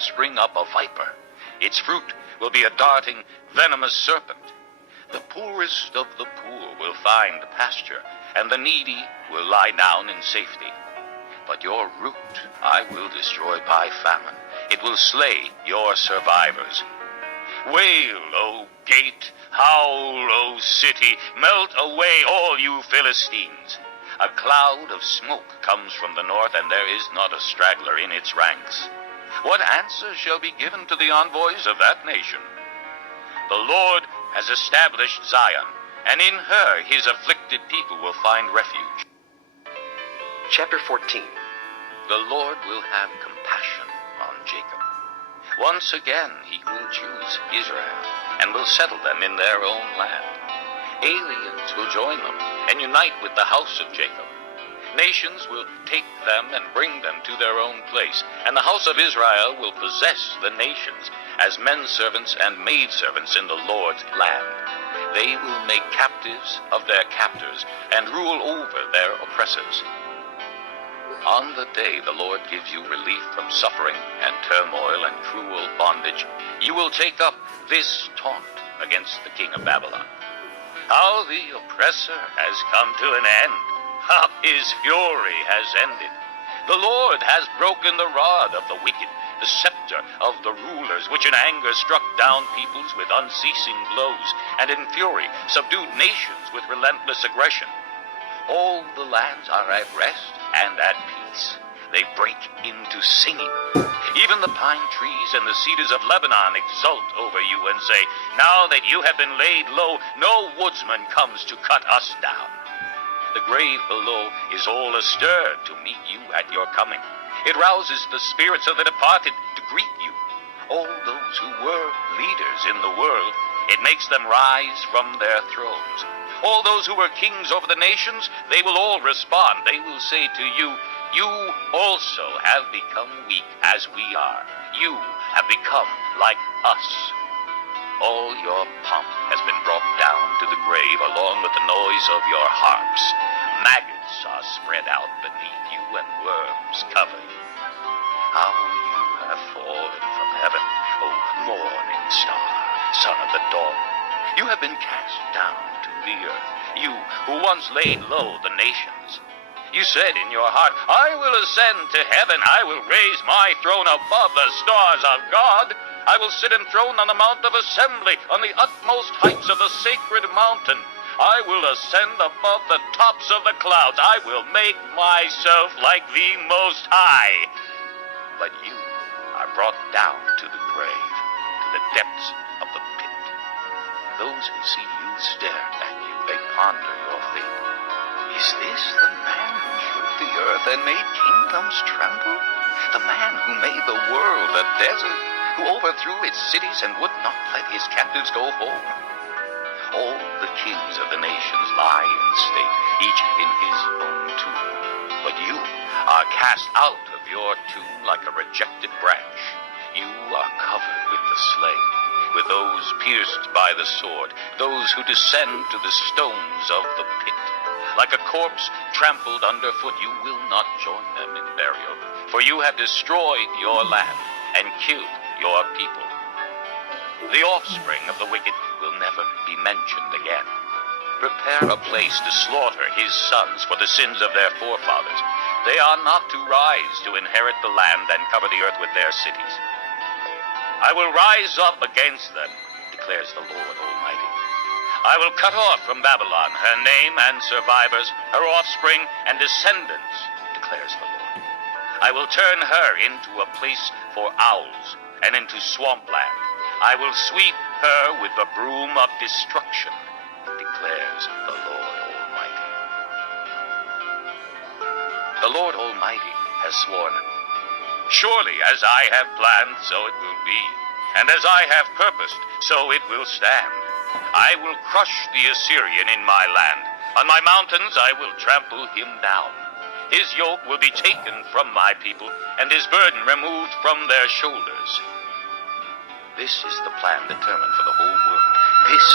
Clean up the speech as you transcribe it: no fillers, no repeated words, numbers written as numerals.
spring up a viper. Its fruit will be a darting, venomous serpent. The poorest of the poor will find pasture, and the needy will lie down in safety. But your root I will destroy by famine. It will slay your survivors. Wail, O gate, howl, O city, melt away all you Philistines. A cloud of smoke comes from the north, and there is not a straggler in its ranks. What answer shall be given to the envoys of that nation? The Lord has established Zion, and in her his afflicted people will find refuge. Chapter 14. The Lord will have compassion on Jacob. Once again he will choose Israel, and will settle them in their own land. Aliens will join them, and unite with the house of Jacob. Nations will take them and bring them to their own place, and the house of Israel will possess the nations as men servants and maidservants in the Lord's land. They will make captives of their captors and rule over their oppressors. On the day the Lord gives you relief from suffering and turmoil and cruel bondage, you will take up this taunt against the king of Babylon. How the oppressor has come to an end. How his fury has ended. The Lord has broken the rod of the wicked, the scepter of the rulers, which in anger struck down peoples with unceasing blows, and in fury subdued nations with relentless aggression. All the lands are at rest and at peace. They break into singing. Even the pine trees and the cedars of Lebanon exult over you and say, now that you have been laid low, no woodsman comes to cut us down. The grave below is all astir to meet you at your coming. It rouses the spirits of the departed to greet you. All those who were leaders in the world, it makes them rise from their thrones. All those who were kings over the nations, they will all respond. They will say to you, you also have become weak as we are. You have become like us. All your pomp has been brought down to the grave along with the noise of your harps. Maggots are spread out beneath you and worms cover you. How you have fallen from heaven, O morning star, son of the dawn. You have been cast down to the earth, you who once laid low the nations. You said in your heart, I will ascend to heaven. I will raise my throne above the stars of God. I will sit enthroned on the Mount of Assembly, on the utmost heights of the sacred mountain. I will ascend above the tops of the clouds. I will make myself like the Most High. But you are brought down to the grave, to the depths of the pit. Those who see you stare at you. They ponder your fate. Is this the man who shook the earth and made kingdoms tremble? The man who made the world a desert, who overthrew its cities and would not let his captives go home? All the kings of the nations lie in state, each in his own tomb. But you are cast out of your tomb like a rejected branch. You are covered with the slain, with those pierced by the sword, those who descend to the stones of the pit. Like a corpse trampled underfoot, you will not join them in burial, for you have destroyed your land and killed your people. The offspring of the wicked will never be mentioned again. Prepare a place to slaughter his sons for the sins of their forefathers. They are not to rise to inherit the land and cover the earth with their cities. I will rise up against them, declares the Lord Almighty. I will cut off from Babylon her name and survivors, her offspring and descendants, declares the Lord. I will turn her into a place for owls and into swampland. I will sweep her with the broom of destruction, declares the Lord Almighty. The Lord Almighty has sworn, surely as I have planned, so it will be, and as I have purposed, so it will stand. I will crush the Assyrian in my land. On my mountains I will trample him down. His yoke will be taken from my people, and his burden removed from their shoulders. This is the plan determined for the whole world. This